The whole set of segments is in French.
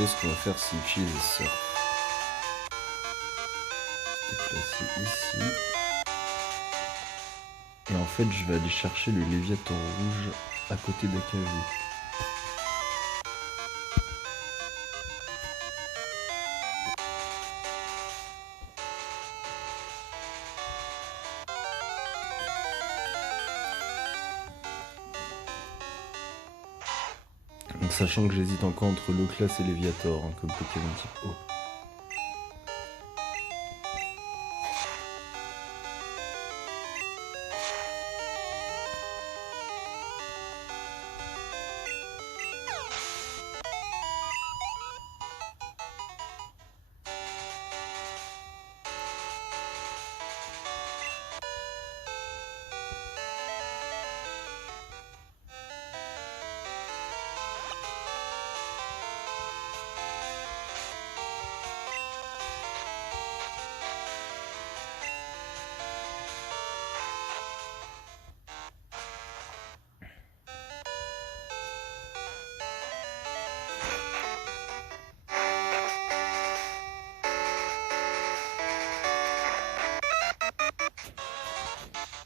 plutôt ce qu'on va faire, c'est utiliser ça. Déplacer ici. Et en fait, je vais aller chercher le Léviathan rouge à côté d'Akavu. Donc sachant que j'hésite encore entre Loclas et Léviator hein, comme Pokémon type O.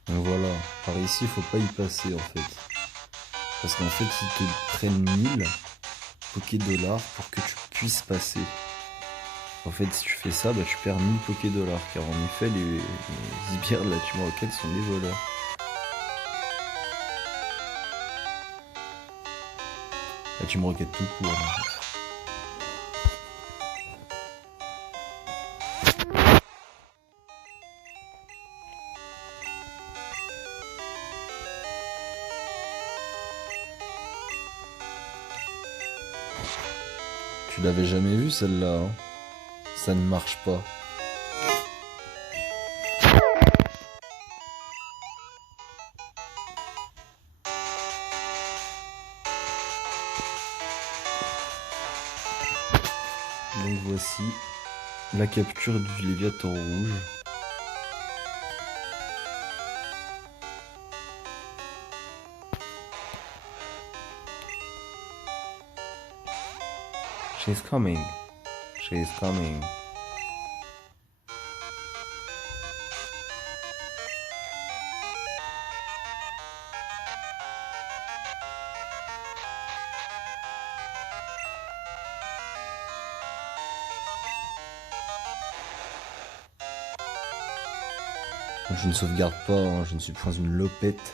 Donc voilà, par ici il faut pas y passer en fait. Parce qu'en fait ils te prennent 1000 Poké-dollars pour que tu puisses passer. En fait si tu fais ça, bah, tu perds 1000 Poké-dollars. Car en effet les sbires de la Team Rocket sont des voleurs. La Team Rocket tout court. Hein. Tu l'avais jamais vu celle-là, hein. Ça ne marche pas. Donc voici la capture du Léviathan rouge. She's coming. She's coming. Je ne sauvegarde pas, hein, je ne suis point une lopette.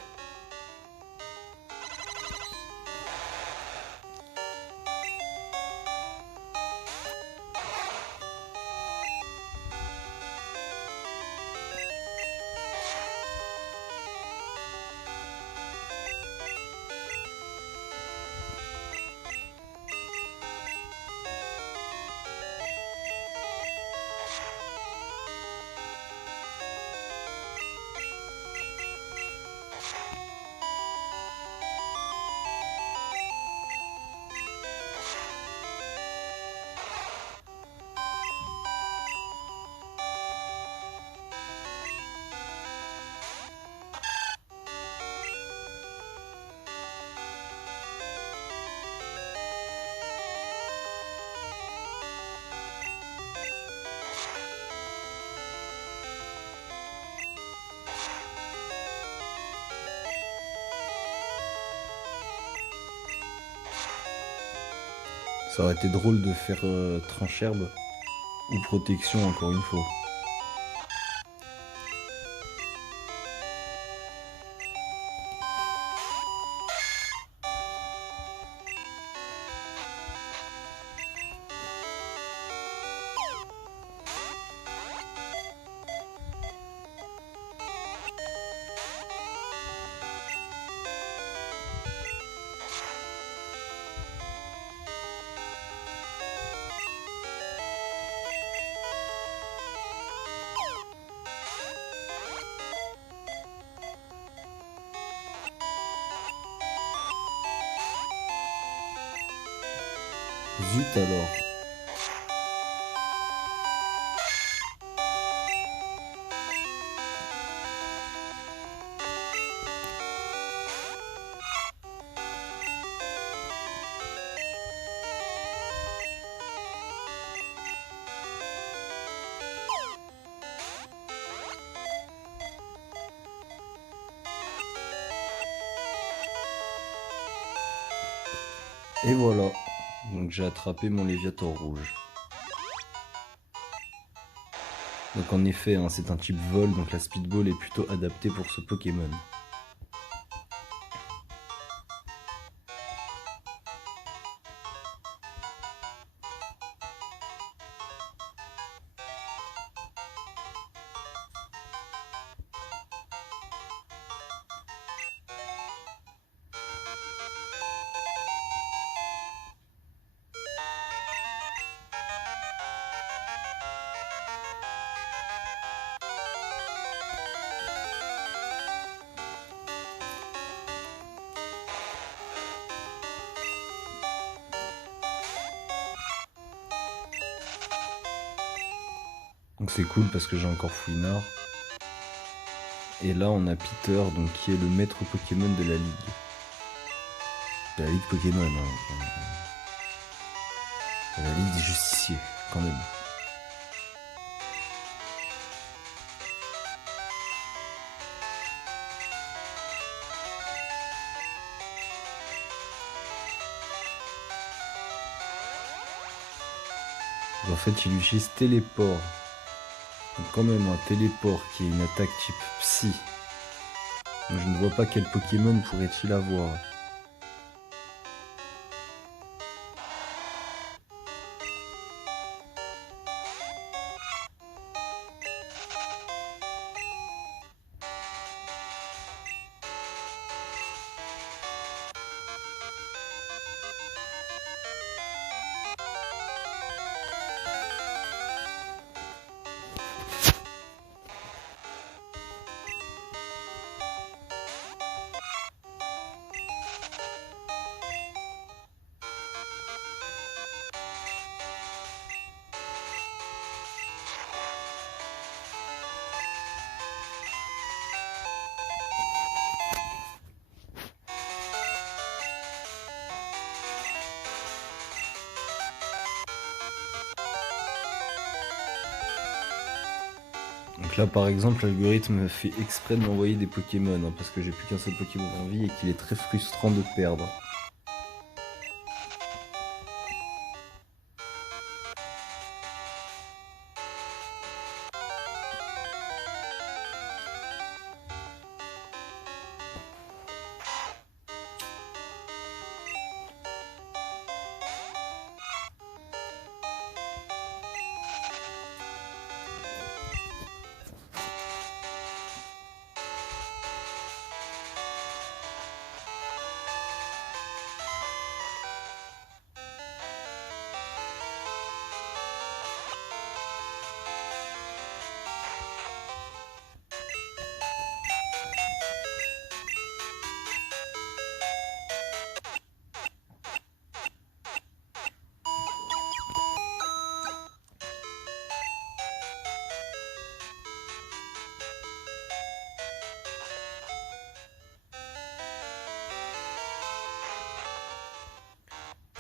Ça aurait été drôle de faire tranche-herbe ou protection encore une fois. Zut alors. Et voilà. Donc j'ai attrapé mon Léviator rouge. Donc en effet, hein, c'est un type vol, donc la Speedball est plutôt adaptée pour ce Pokémon. Donc c'est cool parce que j'ai encore Fouinard. Et là on a Peter, donc qui est le maître Pokémon de la ligue. De la ligue Pokémon, hein. De la ligue des justiciers, quand même. En fait il utilise téléport. Donc quand même un téléport qui est une attaque type psy. Donc je ne vois pas quel Pokémon pourrait-il avoir. Donc là par exemple l'algorithme fait exprès de m'envoyer des Pokémon hein, parce que j'ai plus qu'un seul Pokémon en vie et qu'il est très frustrant de perdre.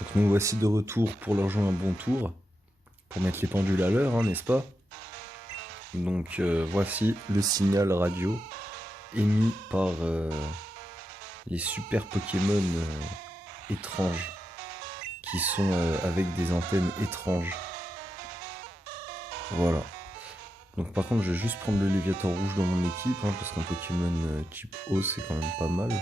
Donc nous voici de retour pour leur jouer un bon tour, pour mettre les pendules à l'heure, hein, n'est-ce pas? Donc voici le signal radio émis par les super Pokémon étranges, qui sont avec des antennes étranges. Voilà. Donc par contre je vais juste prendre le Léviator rouge dans mon équipe, hein, parce qu'un Pokémon type eau c'est quand même pas mal.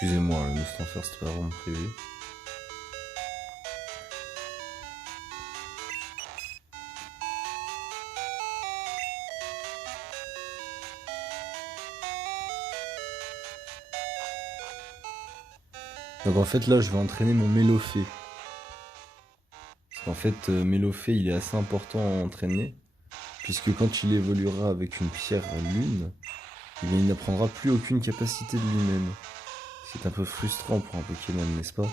Excusez-moi, le Mustanfer c'était pas vraiment prévu. Donc en fait là je vais entraîner mon Mélofée. Parce qu'en fait Mélofée il est assez important à entraîner. puisque quand il évoluera avec une pierre lune, eh bien, il n'apprendra plus aucune capacité de lui-même. C'est un peu frustrant pour un Pokémon, n'est-ce pas?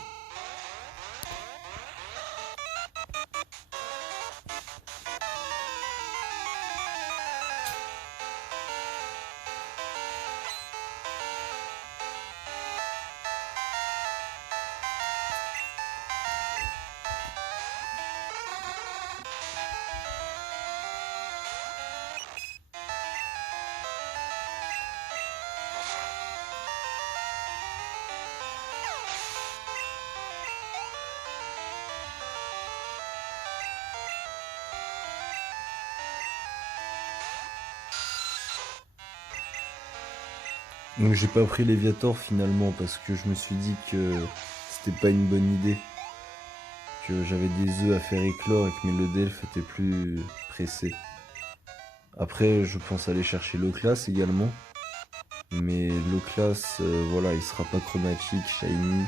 Donc j'ai pas pris Léviator finalement parce que je me suis dit que c'était pas une bonne idée. Que j'avais des œufs à faire éclore et que mes Leudelf étaient plus pressés. Après, je pense aller chercher l'Oclas également. Mais l'Oclas, voilà, il sera pas chromatique, shiny,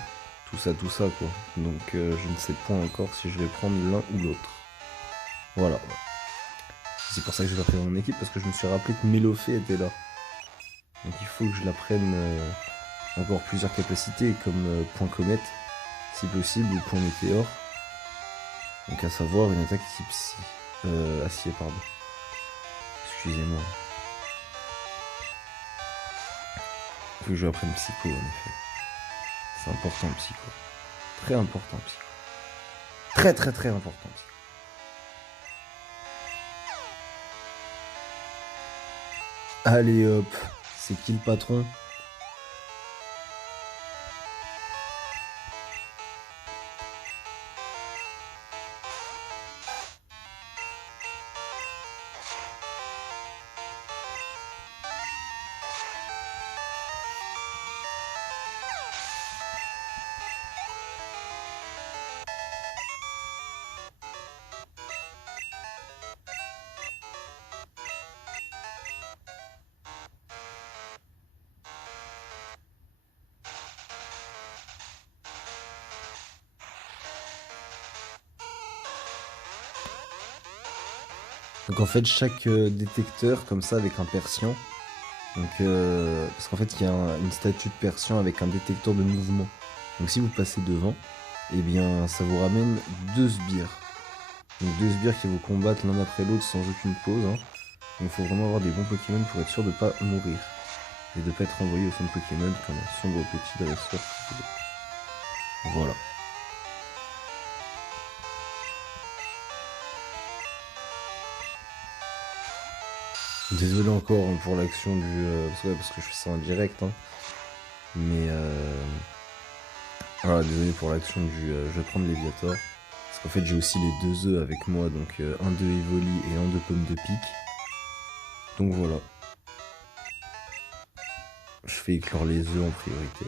tout ça quoi. Donc je ne sais pas encore si je vais prendre l'un ou l'autre. Voilà. C'est pour ça que je l'ai pris dans mon équipe parce que je me suis rappelé que Mélofée était là. Donc il faut que je la prenne encore plusieurs capacités comme point comète, si possible, ou point météore. Donc à savoir une attaque type acier, pardon. Excusez-moi. Il faut que je la prenne psycho en effet. C'est important psycho. Très important psycho. Très important psycho. Allez hop, c'est qui le patron? Donc en fait chaque détecteur comme ça avec un Persian. Donc parce qu'en fait il y a une statue de Persian avec un détecteur de mouvement. Donc si vous passez devant, eh bien ça vous ramène 2 sbires. Donc 2 sbires qui vous combattent l'un après l'autre sans aucune pause. Hein. Donc il faut vraiment avoir des bons Pokémon pour être sûr de ne pas mourir. Et de ne pas être envoyé au centre Pokémon comme un sombre petit dresseur. Voilà. Désolé encore pour l'action du... parce que je fais ça en direct. Hein. Mais... voilà, désolé pour l'action du... je vais prendre Léviator. Parce qu'en fait j'ai aussi les 2 œufs avec moi. Donc un de Evoli et un de Pomme de Pique. Donc voilà. Je fais éclore les œufs en priorité.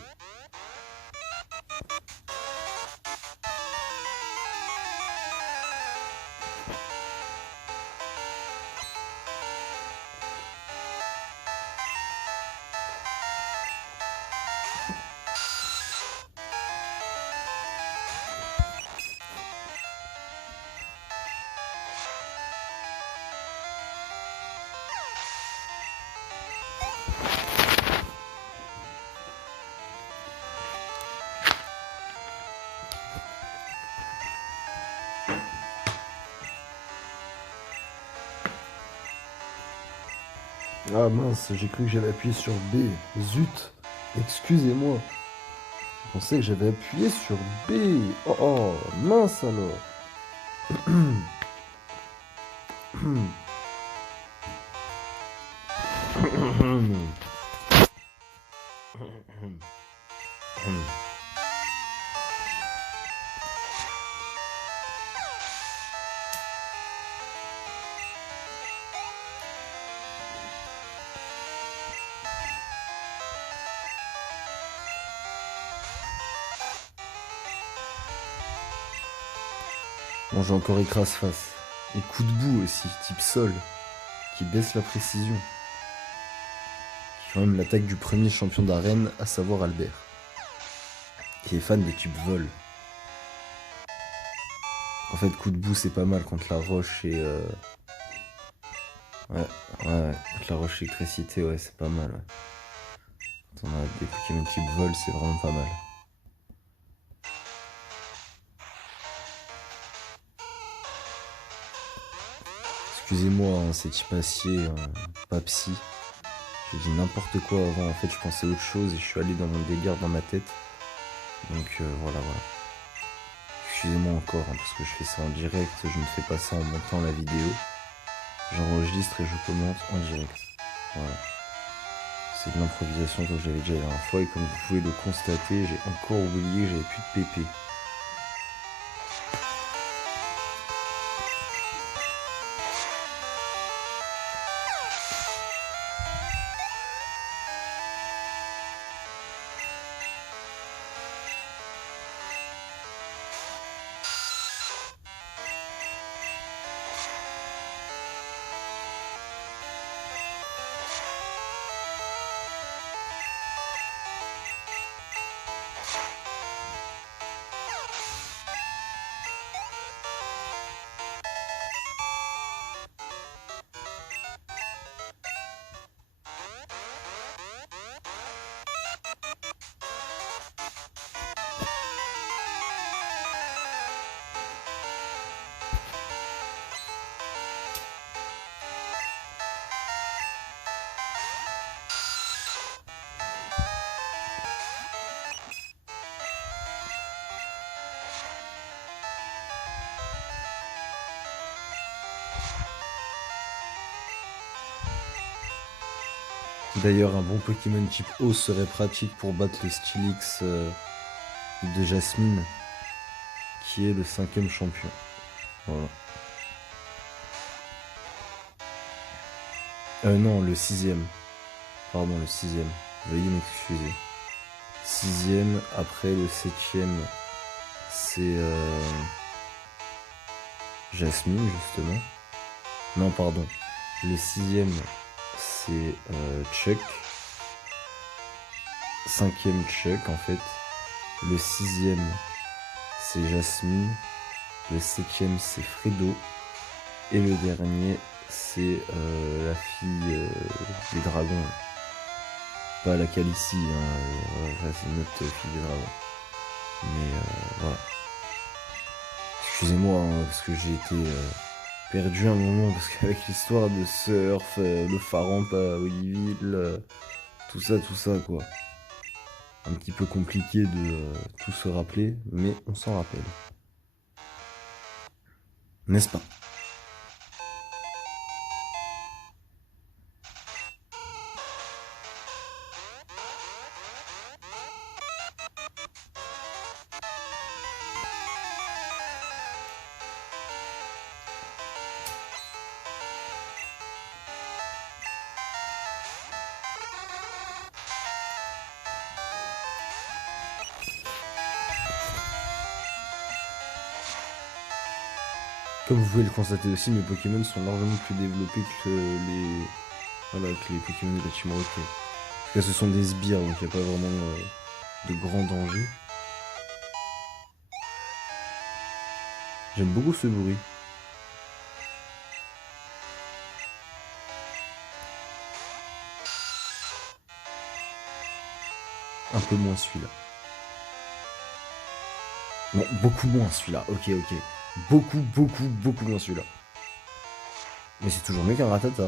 Ah mince, j'ai cru que j'avais appuyé sur B. Zut, excusez-moi. Je pensais que j'avais appuyé sur B. Oh, oh mince alors. Bon, j'ai encore écrase face. Et coup de boue aussi, type sol, qui baisse la précision. Qui est quand même l'attaque du premier champion d'arène, à savoir Albert. Qui est fan des tubes vol. En fait, coup de boue, c'est pas mal contre la roche et... Ouais, ouais, contre la roche électricité, ouais, c'est pas mal, ouais. Quand on a des Pokémon type vol, c'est vraiment pas mal. Excusez-moi, hein, c'est Tipassier, pas psy. J'ai dit n'importe quoi avant, en fait, je pensais autre chose et je suis allé dans mon délire dans ma tête. Donc voilà, voilà. Excusez-moi encore, hein, parce que je fais ça en direct, je ne fais pas ça en montant la vidéo. J'enregistre et je commente en direct. Voilà. C'est de l'improvisation comme j'avais déjà la dernière fois et comme vous pouvez le constater, j'ai encore oublié que j'avais plus de PP. D'ailleurs, un bon Pokémon type eau serait pratique pour battre le Stylix de Jasmine, qui est le 5e champion. Voilà. Non, le 6e. Pardon, le 6e. Veuillez m'excuser. 6e, après le 7e, c'est Jasmine, justement. Non, pardon. Le 6e, c'est Chuck. 5e, Chuck, en fait. Le 6e, c'est Jasmine. Le 7e, c'est Fredo. Et le dernier, c'est la fille des dragons. Pas la Calicie, hein, ça c'est une autre fille des dragons. Mais voilà. Excusez-moi, hein, parce que j'ai été perdu un moment, parce qu'avec l'histoire de Surf, le Faramp à Oliville, tout ça, quoi. Un petit peu compliqué de tout se rappeler, mais on s'en rappelle. N'est-ce pas? Comme vous pouvez le constater aussi, mes Pokémon sont largement plus développés que les, voilà, que les Pokémon de la Team Rocket. Parce que ce sont des sbires, donc il n'y a pas vraiment de grands dangers. J'aime beaucoup ce bruit. Un peu moins celui-là. Non, beaucoup moins celui-là. Ok, ok. Beaucoup moins celui-là. Mais c'est toujours mieux qu'un Ratata.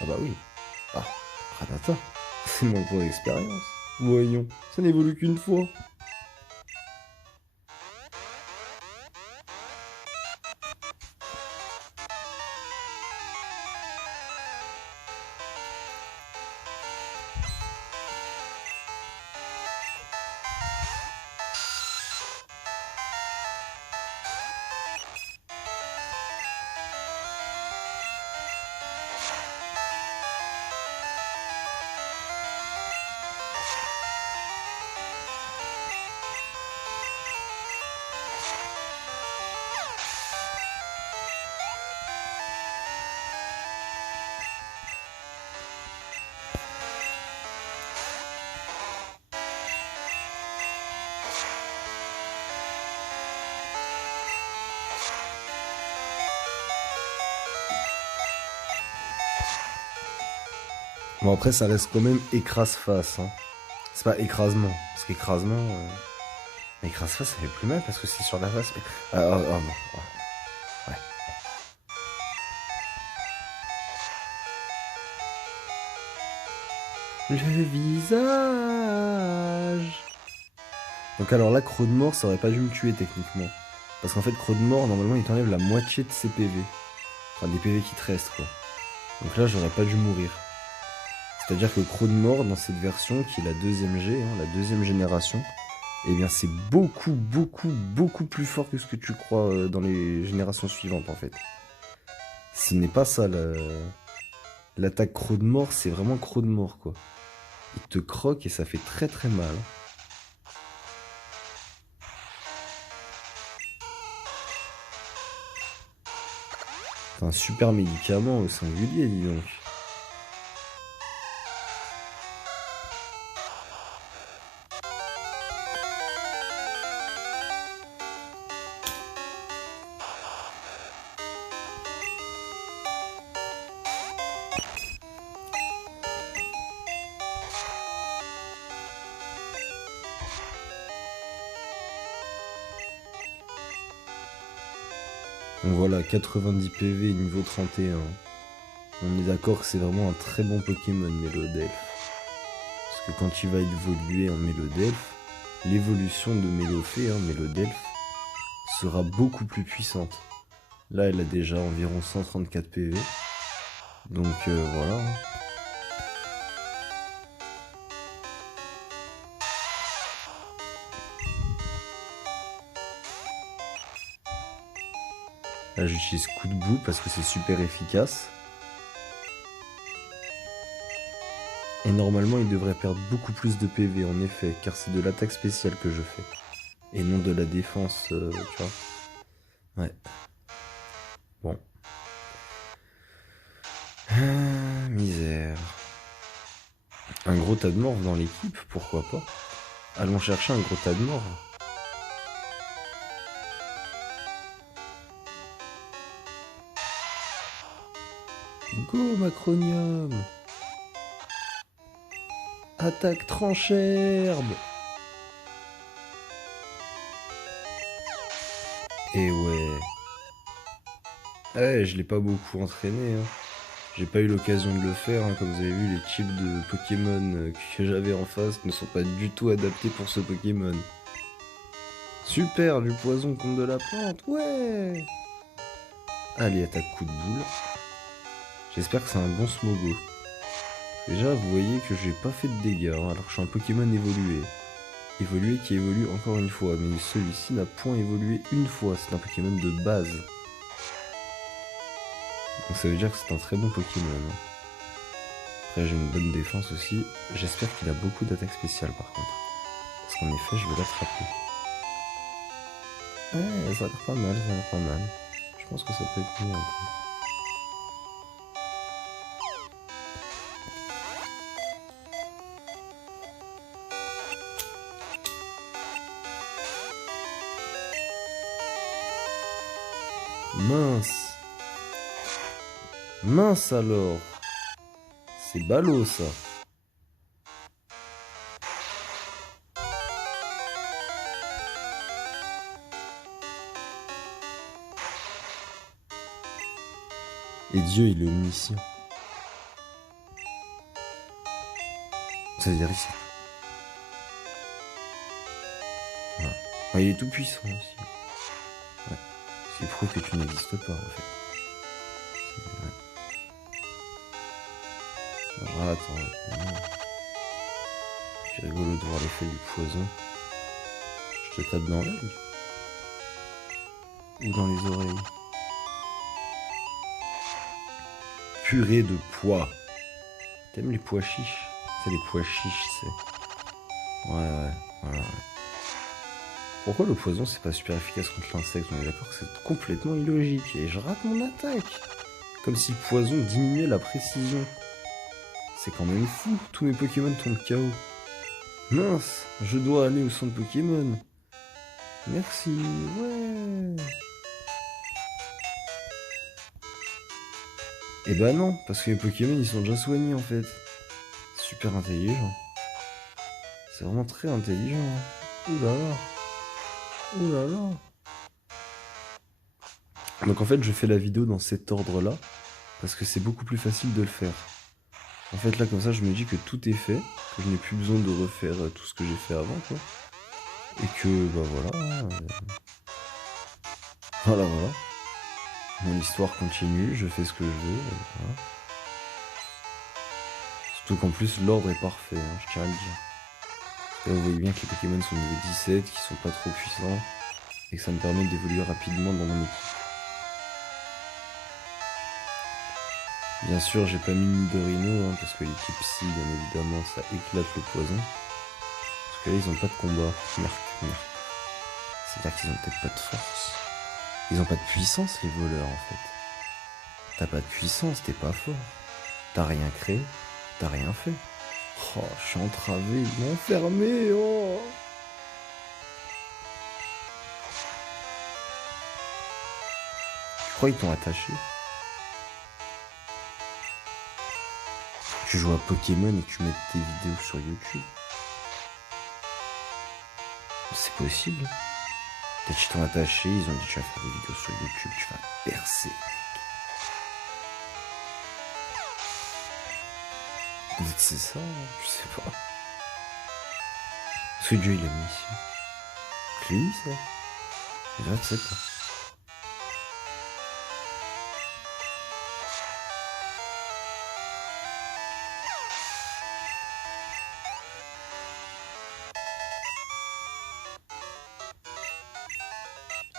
Ah bah oui. Ah, Ratata. C'est mon point d'expérience. Voyons, ça n'évolue qu'une fois. Bon, après, ça reste quand même écrase-face. Hein. C'est pas écrasement. Parce qu'écrasement. Mais écrase-face, ça fait plus mal parce que c'est sur la face. Mais... bon. Ouais. Le visage. Donc, alors là, Croc de mort, ça aurait pas dû me tuer techniquement. Parce qu'en fait, Croc de mort, normalement, il t'enlève la moitié de ses PV. Enfin, des PV qui te restent, quoi. Donc là, j'aurais pas dû mourir. C'est-à-dire que Croc de mort, dans cette version, qui est la deuxième G, hein, la deuxième génération, eh bien, c'est beaucoup, beaucoup, beaucoup plus fort que ce que tu crois dans les générations suivantes, en fait. Ce n'est pas ça, l'attaque Croc de mort, c'est vraiment Croc de mort, quoi. Il te croque et ça fait très très mal. C'est un super médicament au singulier, dis donc. Donc voilà, 90 PV, niveau 31. On est d'accord que c'est vraiment un très bon Pokémon, Mélodelph. Parce que quand il va évoluer en Mélodelph, l'évolution de Mélophée, hein, Mélodelph, sera beaucoup plus puissante. Là, elle a déjà environ 134 PV. Donc voilà. Là, j'utilise coup de boue parce que c'est super efficace. Et normalement, il devrait perdre beaucoup plus de PV, en effet, car c'est de l'attaque spéciale que je fais. Et non de la défense, tu vois. Ouais. Bon. Misère. Un gros tas de morts dans l'équipe, pourquoi pas. Allons chercher un gros tas de morts. Go, Macronium. Attaque trancherbe. Et ouais. Eh, je l'ai pas beaucoup entraîné. Hein. J'ai pas eu l'occasion de le faire. Hein. Comme vous avez vu, les types de Pokémon que j'avais en face ne sont pas du tout adaptés pour ce Pokémon. Super, du poison contre de la plante. Ouais. Allez, attaque coup de boule. J'espère que c'est un bon Smogo. Déjà, vous voyez que j'ai pas fait de dégâts, hein, alors que je suis un Pokémon évolué. Évolué qui évolue encore une fois, mais celui-ci n'a point évolué une fois, c'est un Pokémon de base. Donc ça veut dire que c'est un très bon Pokémon. Hein. Après j'ai une bonne défense aussi, j'espère qu'il a beaucoup d'attaques spéciales par contre. Parce qu'en effet, je vais l'attraper. Ouais, ça a l'air pas mal, ça a l'air pas mal. Je pense que ça peut être mieux encore. Mince. Mince alors. C'est ballot ça. Et Dieu, il est omniscient. C'est-à-dire ici. Voilà. Ah, il est tout puissant aussi. Ouais. Ce qui prouve que tu n'existes pas en fait. Alors, attends, c'est rigolo de voir l'effet du poison. Je te tape dans l'œil. Ou dans les oreilles. Purée de pois. T'aimes les pois chiches? C'est les pois chiches, c'est. Ouais, voilà. Pourquoi le poison c'est pas super efficace contre l'insecte? On est d'accord que c'est complètement illogique. Et je rate mon attaque. Comme si le poison diminuait la précision. C'est quand même fou, tous mes Pokémon tombent KO. Mince, je dois aller au centre Pokémon. Merci, ouais. Et bah non, parce que les Pokémon ils sont déjà soignés en fait. super intelligent. C'est vraiment très intelligent. Ouh là là. Ouh là là. Donc en fait, je fais la vidéo dans cet ordre-là, parce que c'est beaucoup plus facile de le faire. En fait, là, comme ça, je me dis que tout est fait, que je n'ai plus besoin de refaire tout ce que j'ai fait avant, quoi. Et que, bah voilà. Voilà, voilà. Mon histoire continue, je fais ce que je veux, voilà. Surtout qu'en plus, l'ordre est parfait, hein, je tiens à le dire. Là, vous voyez bien que les Pokémon sont niveau 17, qui sont pas trop puissants, et que ça me permet d'évoluer rapidement dans mon équipe. Bien sûr, j'ai pas mis Nidorino, hein, parce que l'équipe Psy, bien évidemment, ça éclate le poison. Parce que là, ils ont pas de combat. C'est-à-dire qu'ils ont peut-être pas de force. Ils ont pas de puissance, les voleurs, en fait. T'as pas de puissance, t'es pas fort. T'as rien créé, t'as rien fait. Oh, je suis entravé, ils m'ont enfermé, oh. Tu crois qu'ils t'ont attaché? Tu joues à Pokémon et tu mets tes vidéos sur YouTube. C'est possible. Peut-être qu'ils t'ont attaché, ils ont dit tu vas faire des vidéos sur YouTube, tu vas percer. Peut-être c'est ça, je sais pas. Parce que Dieu il a mis ici. Lui ça. Je sais pas.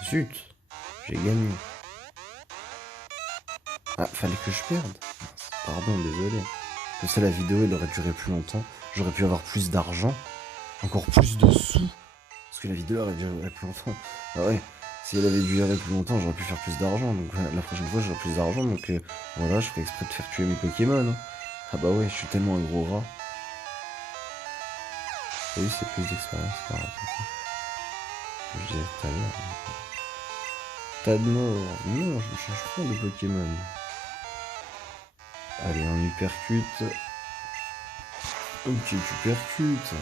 Zut, j'ai gagné. Ah, fallait que je perde. Pardon, désolé. Comme ça, la vidéo, elle aurait duré plus longtemps. J'aurais pu avoir plus d'argent. Encore plus de sous. Parce que la vidéo aurait duré plus longtemps. Ah ouais, si elle avait duré plus longtemps, j'aurais pu faire plus d'argent. Donc la prochaine fois, j'aurai plus d'argent. Donc voilà, je ferai exprès de faire tuer mes Pokémon. Hein. Ah bah ouais, je suis tellement un gros rat. T'as vu, c'est plus d'expérience par rapport à ça. Je disais tout à l'heure. Tas de mort. Non, je ne change pas de Pokémon. Allez, un uppercut. Ok, tu percutes.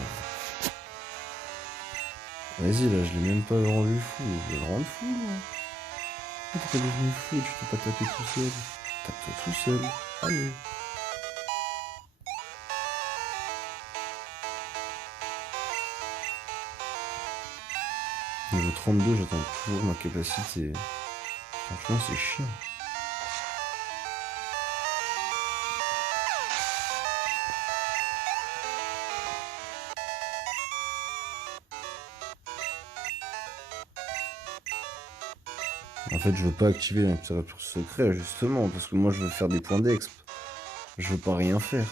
Vas-y, là, je l'ai même pas rendu fou. Je vais le rendre fou, moi. Pourquoi t'es devenu fou? Tu t'es pas tapé tout seul. Tape-toi tout seul. Allez. Niveau 32, j'attends toujours ma capacité. Franchement, c'est chiant. En fait, je veux pas activer l'interrupteur secret, justement, parce que moi, je veux faire des points d'exp. Je veux pas rien faire.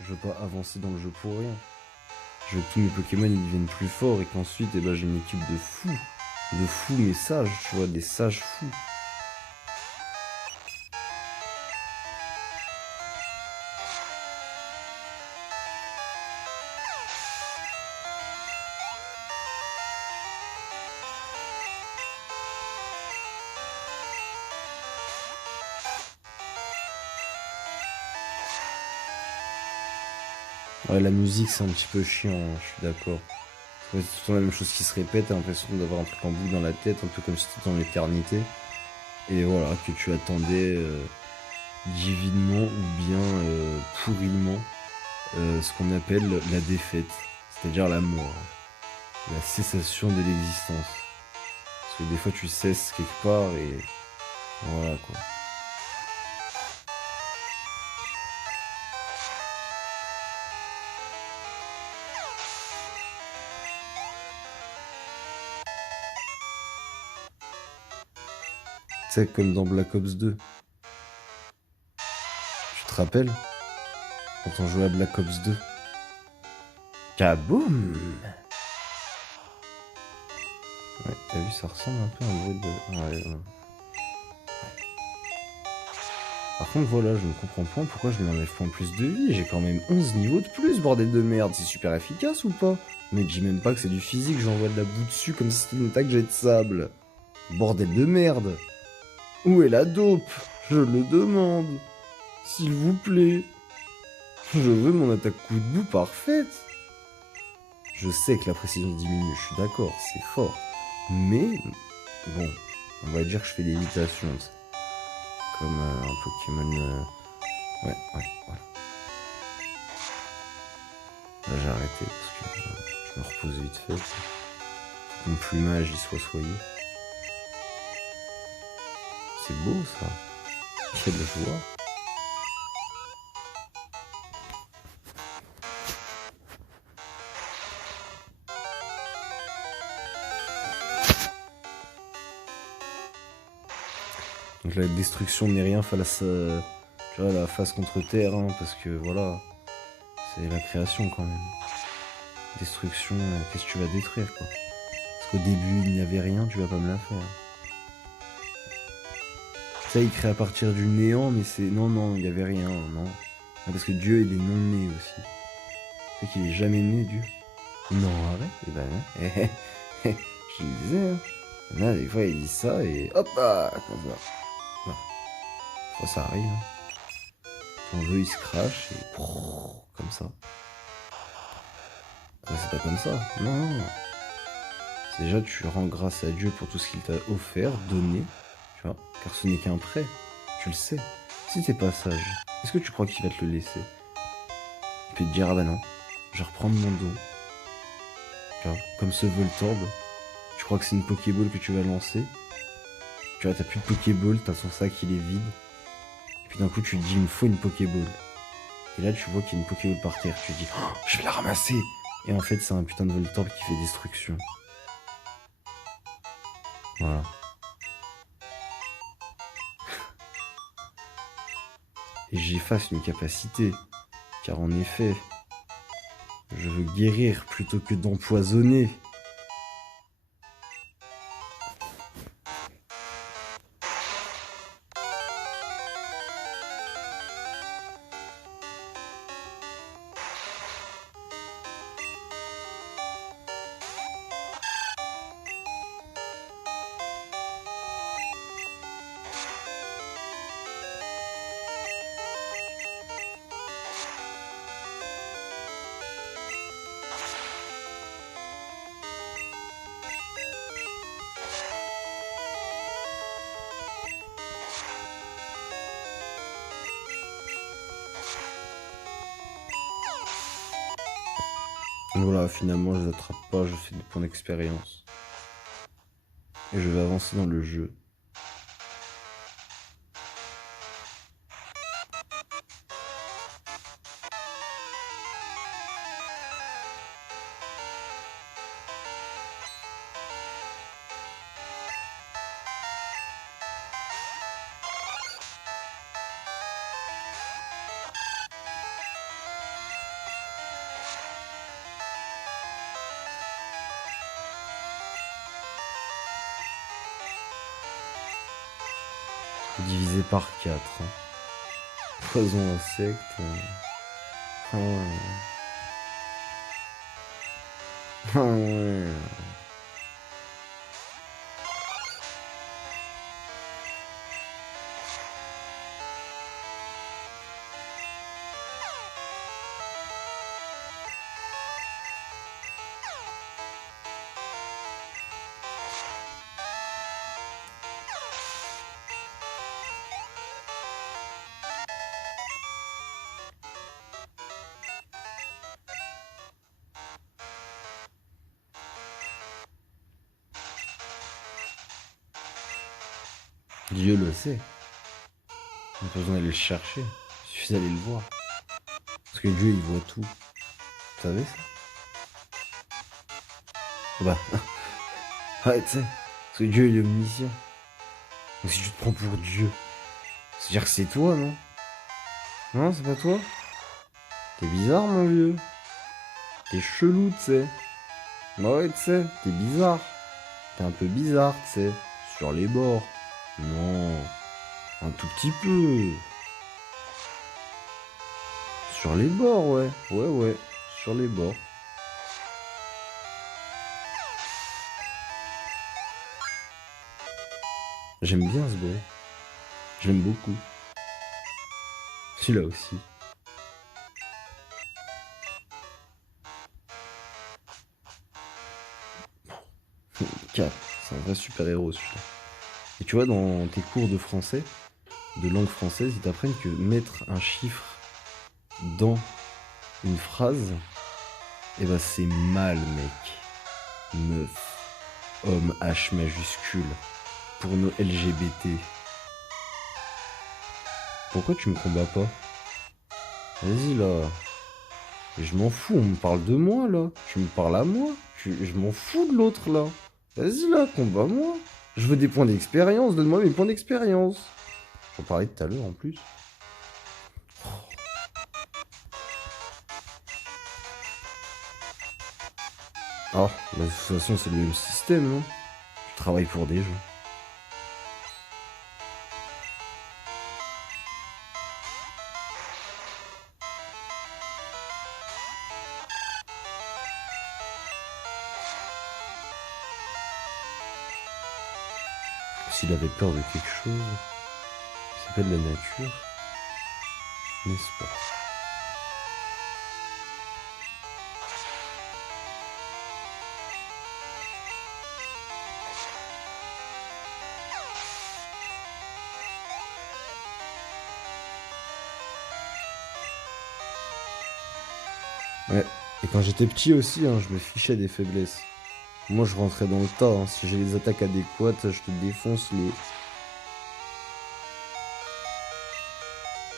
Je veux pas avancer dans le jeu pour rien. Je veux que tous mes Pokémon ils deviennent plus forts et qu'ensuite, eh ben, j'ai une équipe de fous. De fous mais sages, tu vois, des sages fous. Ouais, la musique, c'est un petit peu chiant, hein, je suis d'accord. C'est tout le temps la même chose qui se répète, t'as l'impression d'avoir un truc en boucle dans la tête, un peu comme si t'étais dans l'éternité. Et voilà, que tu attendais divinement ou bien pourrilement ce qu'on appelle la défaite, c'est-à-dire la mort, la cessation de l'existence. Parce que des fois tu cesses quelque part et voilà quoi. C'est comme dans Black Ops 2. Tu te rappelles? Quand on jouait à Black Ops 2. Kaboum! Ouais, t'as vu, ça ressemble un peu à un bruit de... Ouais. Par contre, voilà, je ne comprends pas pourquoi je m'enlève pas en plus de vie. J'ai quand même 11 niveaux de plus, bordel de merde. C'est super efficace ou pas? Mais dis même pas que c'est du physique, j'envoie de la boue dessus comme si c'était une attaque jet de sable. Bordel de merde! Où est la dope? Je le demande. S'il vous plaît. Je veux mon attaque coup de bout parfaite. Je sais que la précision diminue, je suis d'accord, c'est fort. Mais, bon, on va dire que je fais l'évitation, tu sais. Comme un Pokémon... Ouais, voilà. Là, j'ai arrêté parce que je me repose vite fait. Faut que mon plumage y soit soigné. C'est beau, ça. Quelle joie. Donc la destruction n'est rien face, tu vois, la face contre terre, hein, parce que voilà, c'est la création quand même. Destruction, qu'est-ce que tu vas détruire quoi? Parce qu'au début il n'y avait rien, tu vas pas me la faire. Ça il crée à partir du néant, mais c'est non, il y avait rien, non. Ah, parce que Dieu il est non né aussi. C'est qu'il est jamais né Dieu. Non arrête, et ben non. Je le disais, hein. Là des fois il dit ça et hop là, comme ça. Non. Des fois ça arrive. Hein. Ton vœu il se crache et comme ça. Ah, c'est pas comme ça. Non. Déjà, tu rends grâce à Dieu pour tout ce qu'il t'a offert, donné, tu vois, car ce n'est qu'un prêt. Tu le sais. Si t'es pas sage, est-ce que tu crois qu'il va te le laisser? Il peut te dire, ah bah non, je vais reprendre mon dos. Tu vois, comme ce Voltorb. Tu crois que c'est une Pokéball que tu vas lancer? Tu vois, t'as plus de Pokéball, t'as ton sac, il est vide. Et puis d'un coup, tu te dis, il me faut une Pokéball. Et là, tu vois qu'il y a une Pokéball par terre. Tu te dis, oh, je vais la ramasser. Et en fait, c'est un putain de Voltorb qui fait destruction. Voilà. Et j'efface une capacité. Car en effet, je veux guérir plutôt que d'empoisonner. Donc voilà, finalement, je les attrape pas, je fais des points d'expérience. Et je vais avancer dans le jeu. Divisé par 4. Hein. Poison insecte. Ah ouais. Ah ouais. Dieu le sait. On n'a pas besoin d'aller le chercher. Il suffit d'aller le voir. Parce que Dieu, il voit tout. Vous savez ça? Bah. Ouais, tu sais. Parce que Dieu, il est omniscient. Donc si tu te prends pour Dieu, c'est-à-dire que c'est toi, non? Non, c'est pas toi? T'es bizarre, mon vieux. T'es chelou, tu sais. Bah ouais, tu sais, t'es bizarre. T'es un peu bizarre, tu sais. Sur les bords. Non, un tout petit peu. Sur les bords, ouais. Ouais. Sur les bords. J'aime bien ce bruit. Je l'aime beaucoup. Celui-là aussi. Cap, c'est un vrai super-héros celui-là. Et tu vois, dans tes cours de français, de langue française, ils t'apprennent que mettre un chiffre dans une phrase, eh ben c'est mal, mec. Meuf, homme, H majuscule, pour nos LGBT. Pourquoi tu me combats pas? Vas-y là. Mais je m'en fous, on me parle de moi là. Tu me parles à moi. Je m'en fous de l'autre là. Vas-y là, combat-moi. Je veux des points d'expérience, donne-moi mes points d'expérience. J'en parlais tout à l'heure en plus. Ah, bah, de toute façon c'est le même système, hein. Je travaille pour des gens. S'il avait peur de quelque chose, ça s'appelle la nature, n'est-ce pas? Ouais. Et quand j'étais petit aussi, hein, je me fichais des faiblesses. Moi, je rentrais dans le tas, hein. Si j'ai les attaques adéquates, je te défonce les...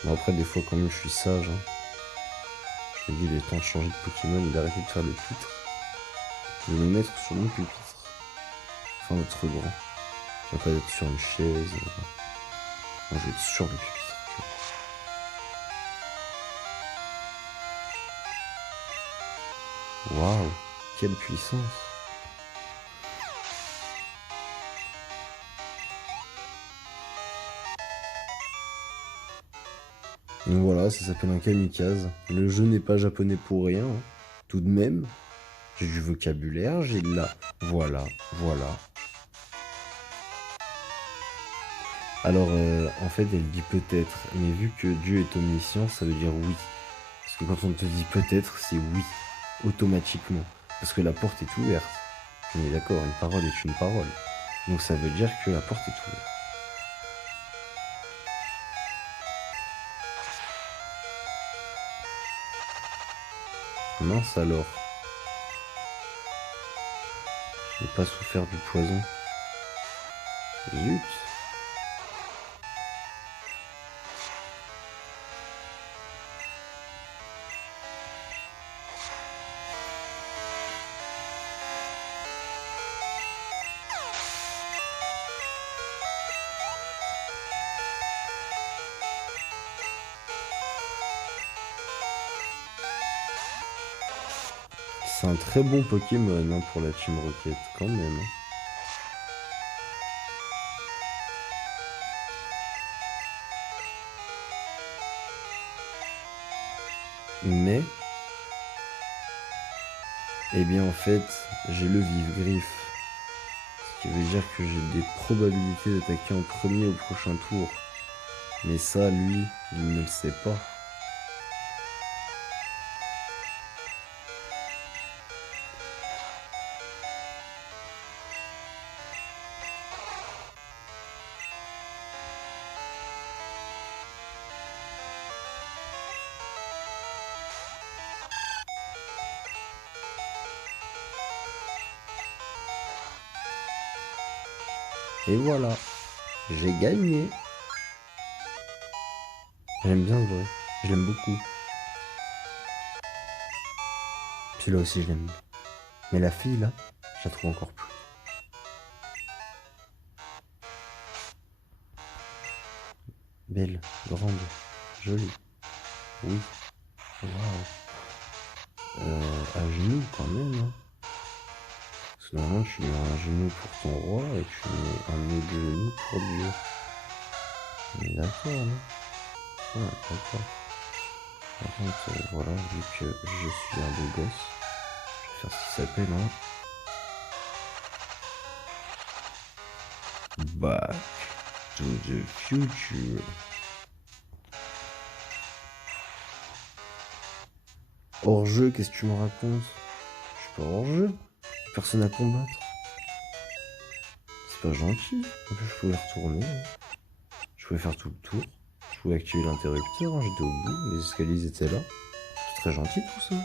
Bon, après, des fois, quand même, je suis sage, hein. Je me dis, il est temps de changer de Pokémon, il a arrêté de faire le titre. Je vais me mettre sur mon pupitre. Enfin, notre grand. Je vais pas être sur une chaise. Non, je vais être sur le pupitre. Waouh, quelle puissance. Donc voilà, ça s'appelle un kamikaze. Le jeu n'est pas japonais pour rien, hein. Tout de même, j'ai du vocabulaire, j'ai de la... Voilà, voilà. Alors, en fait, elle dit peut-être, mais vu que Dieu est omniscient, ça veut dire oui. Parce que quand on te dit peut-être, c'est oui, automatiquement. Parce que la porte est ouverte. On est d'accord, une parole est une parole. Donc ça veut dire que la porte est ouverte. Mince alors, je n'ai pas souffert du poison. Zut. C'est un très bon Pokémon, hein, pour la Team Rocket, quand même. Mais, eh bien en fait, j'ai le vif-griffe. Ce qui veut dire que j'ai des probabilités d'attaquer en premier au prochain tour. Mais ça, lui, il ne le sait pas. Et voilà, j'ai gagné. J'aime bien ce bruit, je l'aime beaucoup. Celui-là aussi, je l'aime bien. Mais la fille, là, je la trouve encore plus. Belle, grande, jolie. Oui, waouh. À genoux quand même, hein. Parce que normalement, tu mets un genou pour ton roi et tu mets un autre genou pour Dieu. On est d'accord, non? Ouais, d'accord. Par contre, voilà, vu que je suis un beau gosse, je vais faire ce qui s'appelle un Back to the Future. Hors-jeu, qu'est-ce que tu me racontes? Je suis pas hors-jeu. Personne à combattre. C'est pas gentil. En plus, je pouvais retourner. Je pouvais faire tout le tour. Je pouvais activer l'interrupteur. J'étais au bout. Les escaliers étaient là. C'est très gentil tout ça.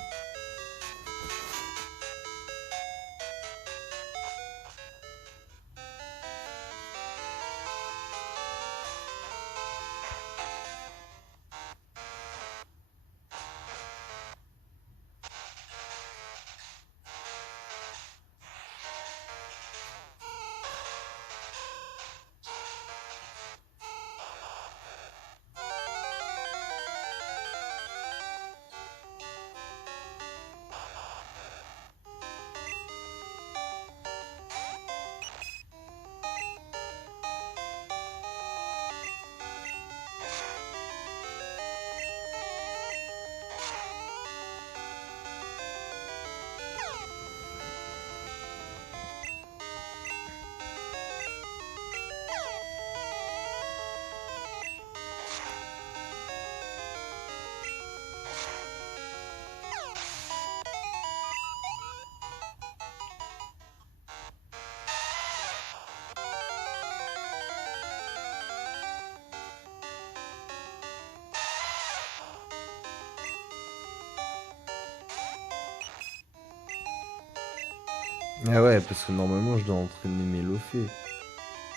Ah ouais, parce que normalement je dois entraîner mes Lofé.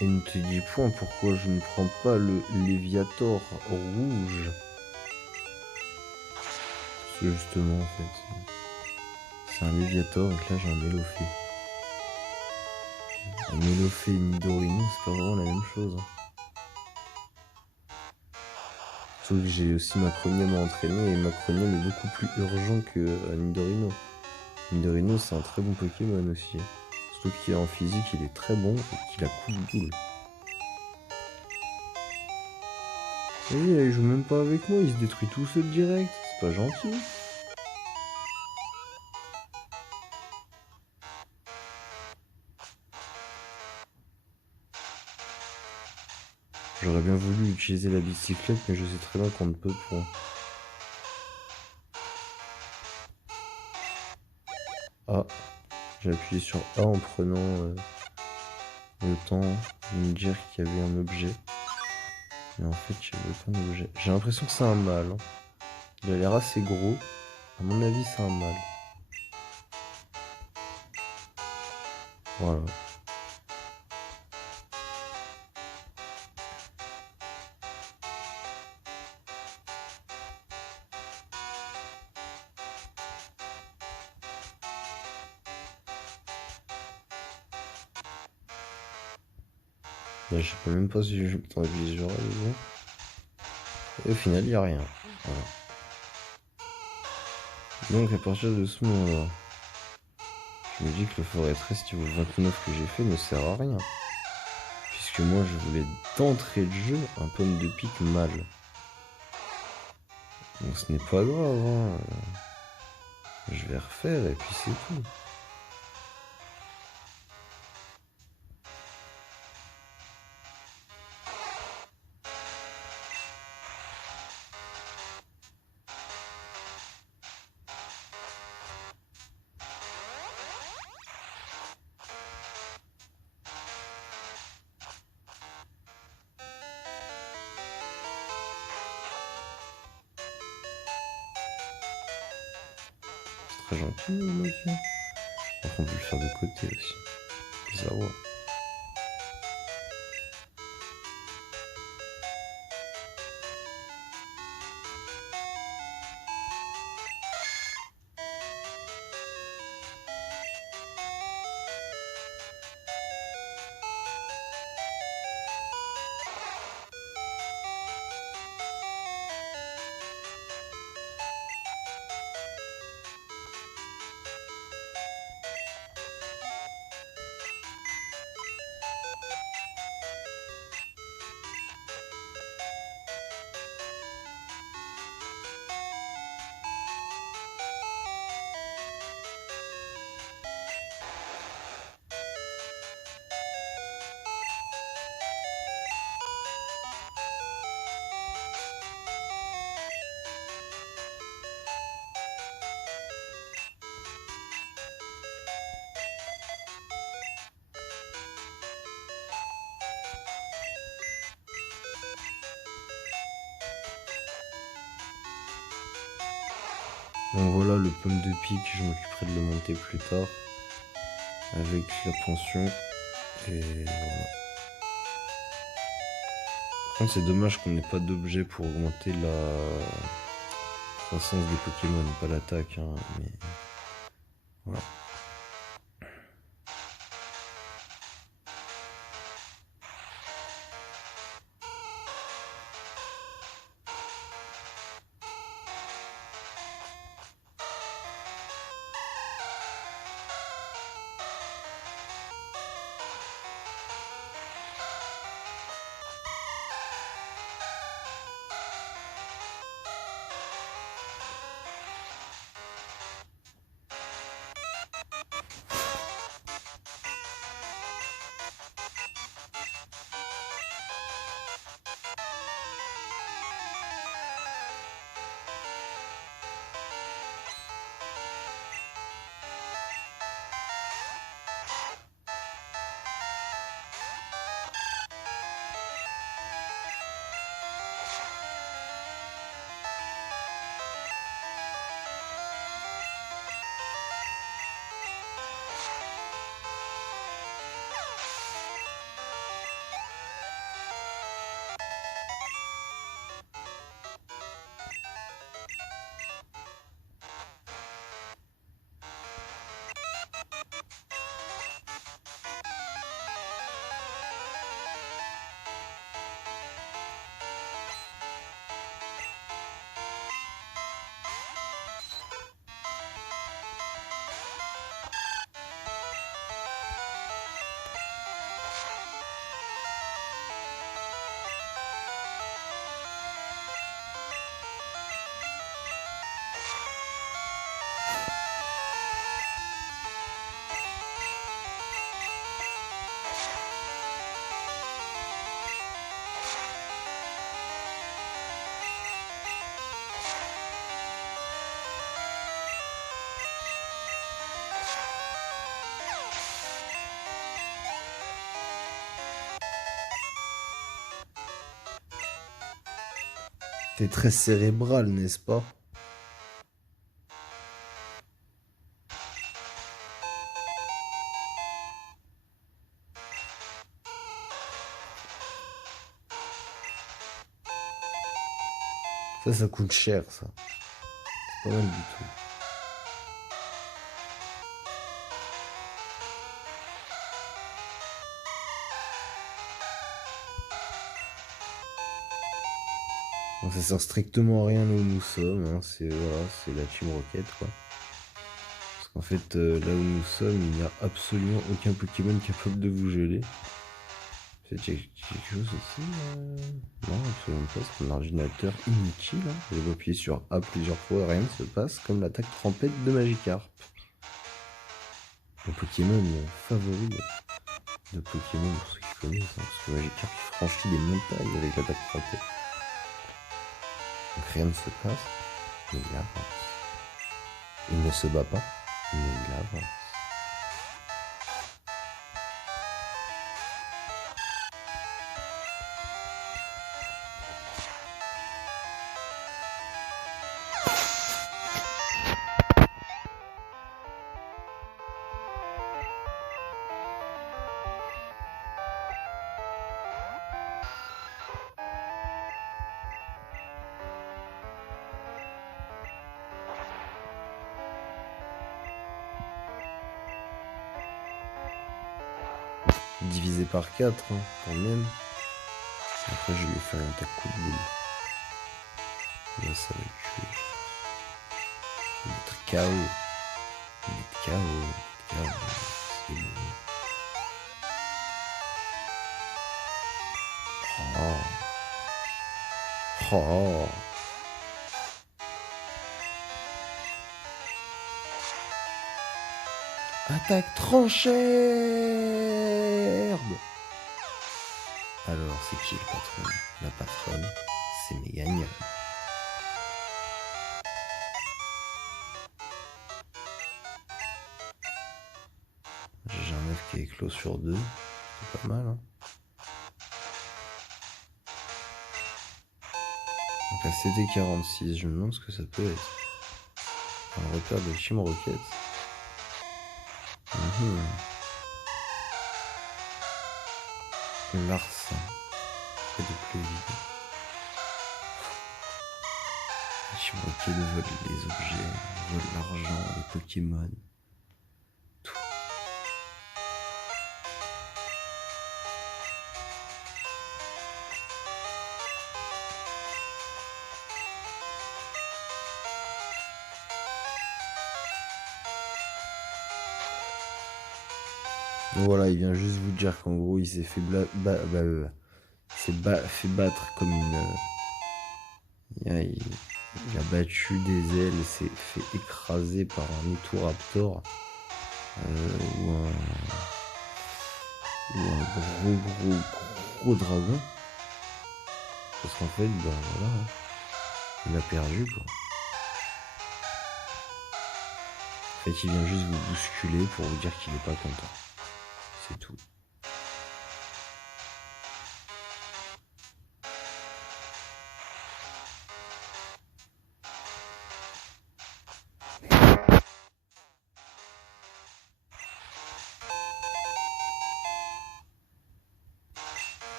Et ne te dis point pourquoi je ne prends pas le Léviator rouge. Parce que justement en fait, c'est un Léviator et que là j'ai un Mélofé. Un Mélofé et Nidorino, c'est pas vraiment la même chose. Sauf que j'ai aussi Macronium à entraîner et Macronium est beaucoup plus urgent que Nidorino. Nidorino c'est un très bon Pokémon aussi. Surtout qu'il est en physique, il est très bon et qu'il a coup de boule. Et il joue même pas avec moi, il se détruit tout seul direct, c'est pas gentil. J'aurais bien voulu utiliser la bicyclette, mais je sais très bien qu'on ne peut point. Ah, j'ai appuyé sur A en prenant le temps de me dire qu'il y avait un objet. Mais en fait, il n'y avait aucun objet. J'ai l'impression que c'est un mâle. Il a l'air assez gros. À mon avis, c'est un mâle. Voilà. Là, je sais pas même pas si je vais dans la visuelle ou bon. Et au final, il n'y a rien. Voilà. Donc, à partir de ce moment-là, je me dis que le forêt 13 niveau 29 que j'ai fait ne sert à rien. Puisque moi, je voulais d'entrée de jeu un pomme de pique mâle. Donc, ce n'est pas grave, hein. Je vais refaire et puis c'est tout. C'est très gentil, le mec. Par contre, on peut le faire de côté aussi. Zawa. Bon voilà, le pomme de pique, je m'occuperai de le monter plus tard. Avec la pension. Et voilà. Par contre, c'est dommage qu'on n'ait pas d'objet pour augmenter la croissance des Pokémon, pas l'attaque, hein, mais voilà. T'es très cérébral, n'est-ce pas? Ça coûte cher, ça. C'est pas mal du tout. Bon, ça sert strictement à rien là où nous sommes, hein. C'est voilà, c'est la Team Rocket, quoi. Parce qu'en fait, là où nous sommes, il n'y a absolument aucun Pokémon capable de vous geler. C'est quelque chose ici non, absolument pas. C'est un ordinateur inutile. Hein. Je vais appuyer sur A plusieurs fois, rien ne se passe, comme l'attaque trempette de Magikarp. Mon Pokémon favori de Pokémon, pour ceux qui connaissent, hein, parce que Magikarp il franchit des montagnes avec l'attaque trempette. Donc rien ne se passe, mais il avance. Il ne se bat pas, mais il avance. Divisé par 4, hein, quand même. Après, je vais lui faire un attaque coup de boule. Là, ça va le tuer. Il va être KO. Il va être KO. KO. C'est bon. Oh. Oh. Attaque tranchère. Alors, c'est qui le patron? La patronne, c'est Mégane. J'ai un œuf qui est éclos sur 2. C'est pas mal, hein. Donc la CT46, je me demande ce que ça peut être. Enfin, le repère de Team Rocket. Larcin. Et de plus vide. Team Rocket vole les objets, vole l'argent, les Pokémon. Tout. Donc voilà, il vient juste vous dire qu'en gros, il s'est fait fait battre comme une... il a battu des ailes et s'est fait écraser par un Ectoraptor ou un gros dragon. Parce qu'en fait, ben voilà, il a perdu quoi. En fait, il vient juste vous bousculer pour vous dire qu'il est pas content. C'est tout.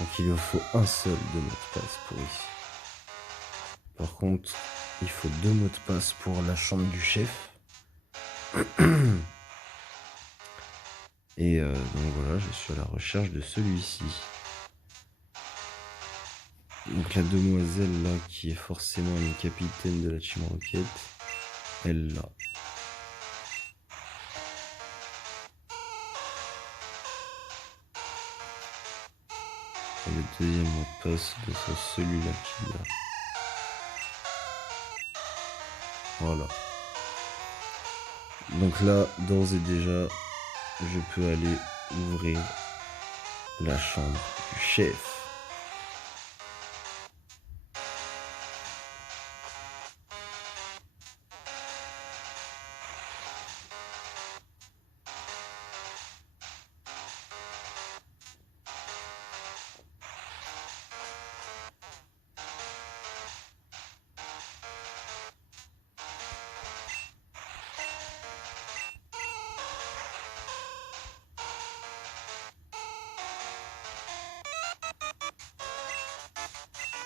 Donc il lui faut un seul de mot de passe pour ici. Par contre, il faut 2 mots de passe pour la chambre du chef. Et donc voilà, je suis à la recherche de celui-ci. Donc la demoiselle là, qui est forcément une capitaine de la Team Rocket, elle là. Et le deuxième mot de passe, de celui-là qui est là. Voilà. Donc là, d'ores et déjà, je peux aller ouvrir la chambre du chef.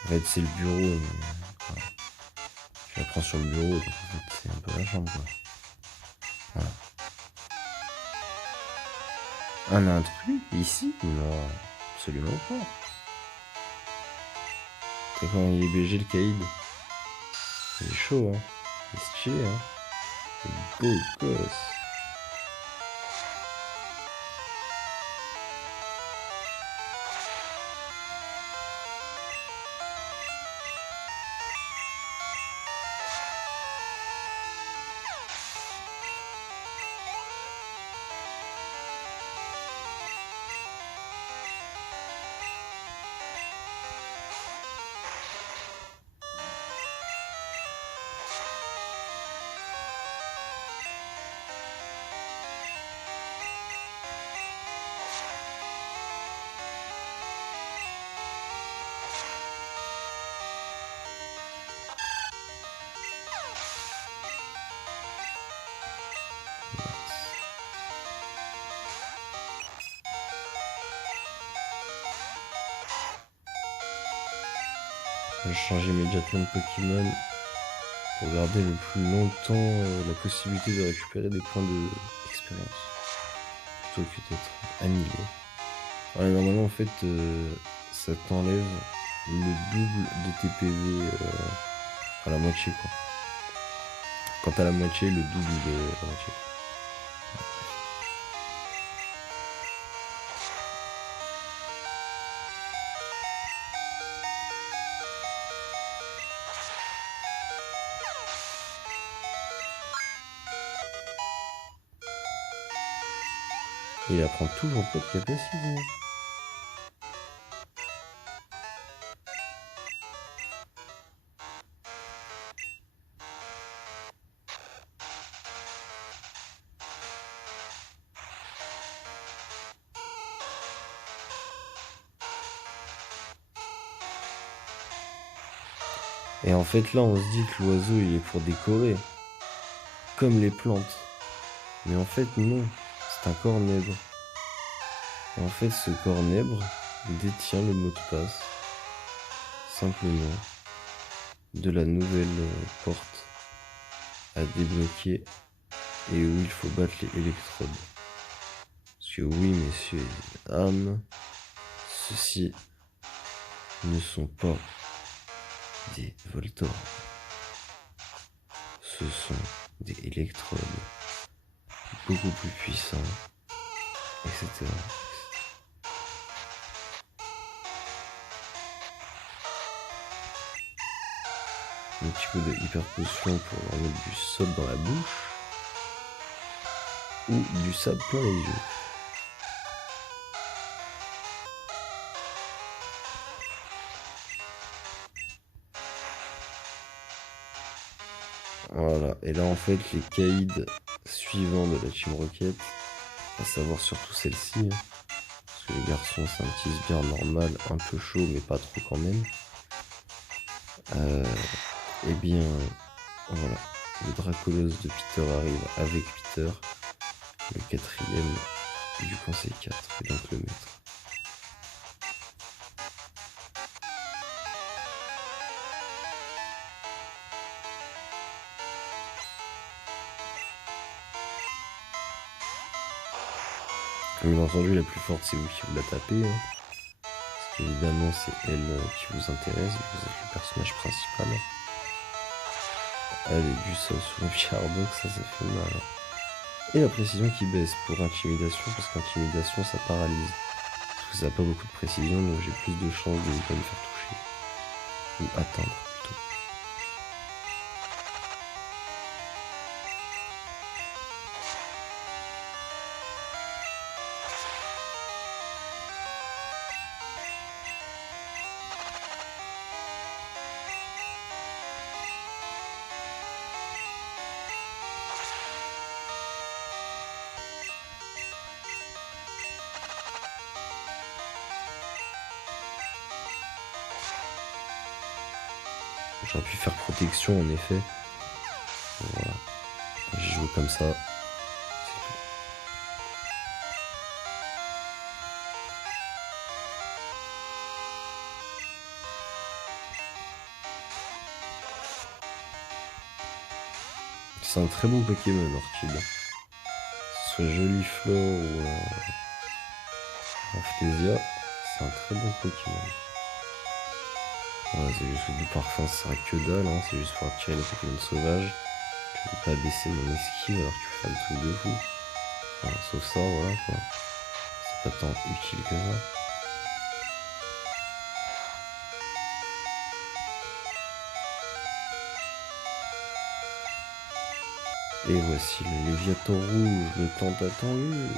En fait, c'est le bureau. Voilà. Je la prends sur le bureau, donc en fait, c'est un peu la chambre, quoi. Voilà. Un intrus ici? Non, absolument pas. C'est quand il est BG le caïd. Il est chaud, hein. Il est stylé, hein. Il est beau gosse. Je change immédiatement de Pokémon pour garder le plus longtemps la possibilité de récupérer des points d'expérience plutôt que d'être annihilé. Ouais, normalement en fait ça t'enlève le double de tes PV à la moitié quoi. Quand t'as la moitié, le double de la moitié. Il apprend toujours pas de capacité. Et en fait, là, on se dit que l'oiseau, il est pour décorer, comme les plantes. Mais en fait, non, c'est un cornèbre. Et en fait, ce cornèbre détient le mot de passe, simplement, de la nouvelle porte à débloquer et où il faut battre les électrodes. Parce que oui, messieurs et dames, ceux-ci ne sont pas des Voltors. Ce sont des électrodes beaucoup plus puissants, etc. Un petit coup de hyper potion pour leur mettre du sable dans la bouche ou du sable plein les yeux. Voilà, et là en fait les caïds suivants de la Team Rocket, à savoir surtout celle-ci, hein, parce que les garçons c'est un petit sbire normal, un peu chaud mais pas trop quand même. Et bien voilà, le Dracolos de Peter arrive avec Peter, le quatrième du conseil 4, et donc le maître. Comme bien entendu, la plus forte, c'est vous qui vous la tapez. Hein. Parce qu'évidemment, c'est elle qui vous intéresse. Vous êtes le personnage principal. Allez, du sol sur le Sharbox, ça fait mal. Hein. Et la précision qui baisse pour intimidation, parce qu'intimidation, ça paralyse. Parce que ça n'a pas beaucoup de précision, donc j'ai plus de chances de ne pas me faire toucher. Ou atteindre, plutôt. J'aurais pu faire protection en effet. Voilà. J'ai joué comme ça. C'est un très bon Pokémon, Orchid. Ce joli Flore ou Rafflesia, c'est un très bon Pokémon. Voilà, c'est juste que du parfum, ça sert que dalle, hein. C'est juste pour attirer les Pokémon sauvages. Je vais pas baisser mon esquive alors que tu fais le truc de fou. Enfin, sauf ça, voilà quoi. C'est pas tant utile que ça. Et voici le Léviathan rouge, le tant attendu.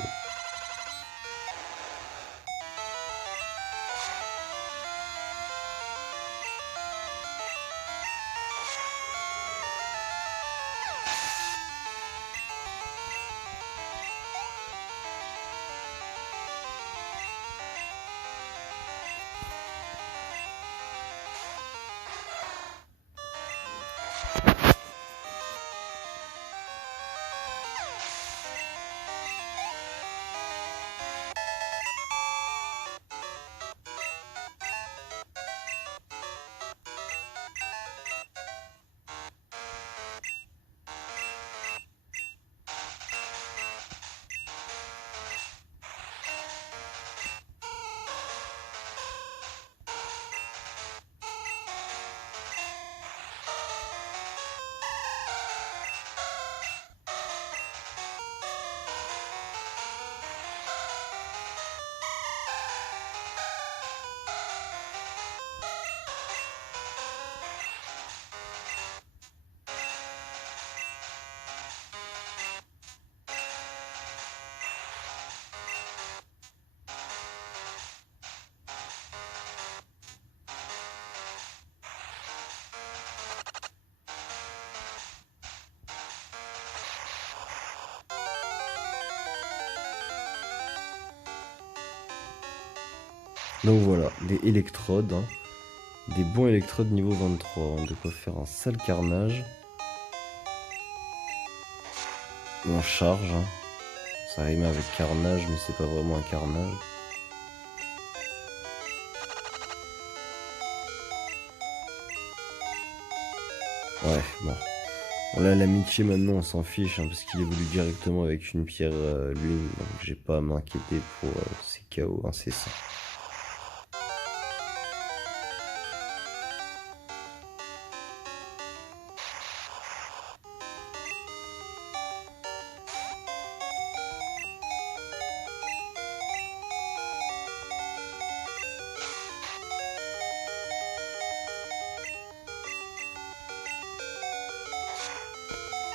Donc voilà, des électrodes. Hein. Des bons électrodes niveau 23. On de quoi faire un sale carnage. On charge. Hein. Ça rime avec carnage, mais c'est pas vraiment un carnage. Ouais, bon. On a l'amitié maintenant, on s'en fiche, hein, parce qu'il évolue directement avec une pierre lune. Donc j'ai pas à m'inquiéter pour ces KO incessants.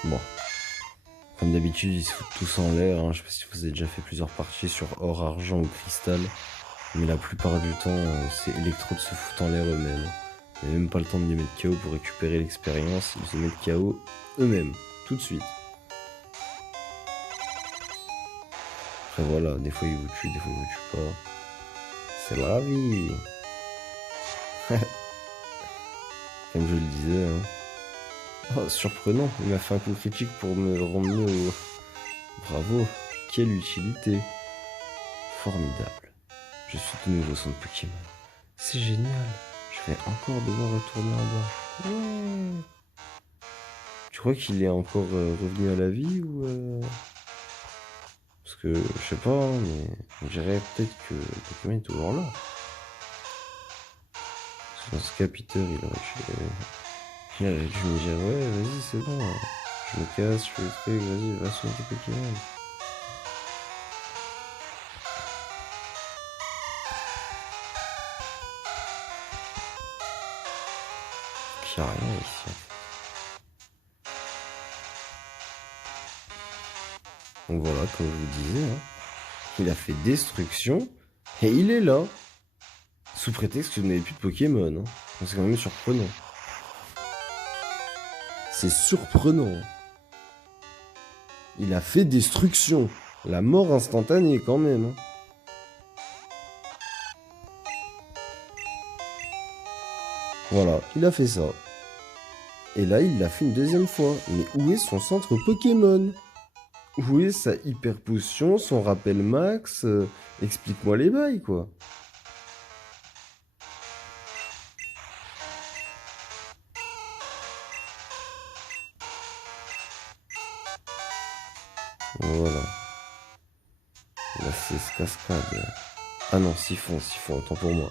Bon. Comme d'habitude, ils se foutent tous en l'air. Hein. Je sais pas si vous avez déjà fait plusieurs parties sur or, argent ou cristal. Mais la plupart du temps, ces électrodes se foutent en l'air eux-mêmes. Il n'y a même pas le temps de les mettre KO pour récupérer l'expérience. Ils se mettent KO eux-mêmes, tout de suite. Après voilà, des fois ils vous tuent, des fois ils vous tuent pas. C'est la vie. Comme je le disais. Hein. Oh, surprenant, il m'a fait un coup critique pour me ramener au... Bravo, quelle utilité. Formidable. Je suis de nouveau son Pokémon. C'est génial. Je vais encore devoir retourner en bas. Ouais. Tu crois qu'il est encore revenu à la vie ou Parce que je sais pas, hein, mais on dirait peut-être que le Pokémon est toujours là. Parce que dans ce cas, Peter, il aurait dû me dire ouais, vas-y, c'est bon. Je me casse, je fais le truc, vas-y, va soigner tes Pokémon. Il n'y a rien ici. Donc voilà, comme je vous disais, hein, il a fait destruction et il est là. Sous prétexte que vous n'avez plus de Pokémon. Hein. C'est quand même surprenant. C'est surprenant. Il a fait destruction. La mort instantanée quand même. Hein. Voilà, il a fait ça. Et là, il l'a fait une deuxième fois. Mais où est son centre Pokémon? Où est sa hyper potion, son rappel max? Explique-moi les bails, quoi. Voilà. La CS cascade. Ah non, siphon, autant pour moi.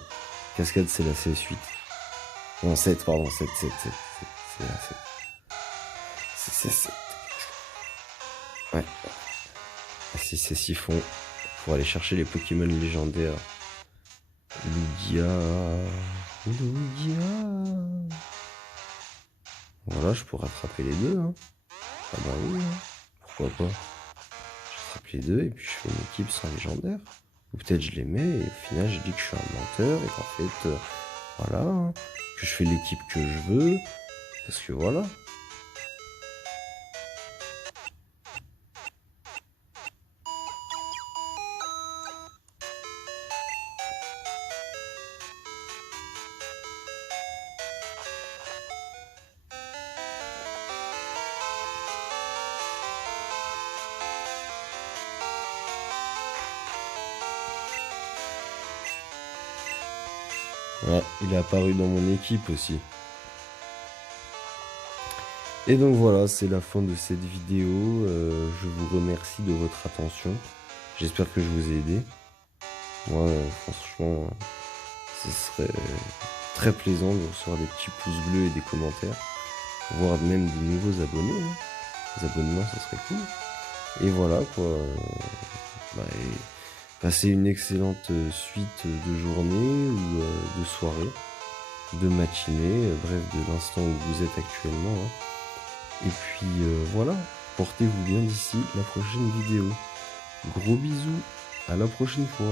Cascade, c'est la CS8. Non, 7, pardon, 7. C'est la 7. C'est 7. Ouais. Ah, si c'est siphon, pour aller chercher les Pokémon légendaires. Lugia. Voilà, je pourrais attraper les deux. Hein. Ah bah oui, hein. Pourquoi pas. J'attrape les deux et puis je fais une équipe sans légendaire. Ou peut-être je les mets et au final je dis que je suis un menteur et qu'en fait, voilà, hein, que je fais l'équipe que je veux. Parce que voilà. Ouais, il est apparu dans mon équipe aussi. Et donc voilà, c'est la fin de cette vidéo. Je vous remercie de votre attention. J'espère que je vous ai aidé. Moi, franchement, ce serait très plaisant de recevoir des petits pouces bleus et des commentaires. Voire même de nouveaux abonnés. Hein. Les abonnements, ça serait cool. Et voilà, quoi. Passez une excellente suite de journée ou de soirée, de matinée, bref, de l'instant où vous êtes actuellement. Hein. Et puis voilà, portez-vous bien d'ici la prochaine vidéo. Gros bisous, à la prochaine fois.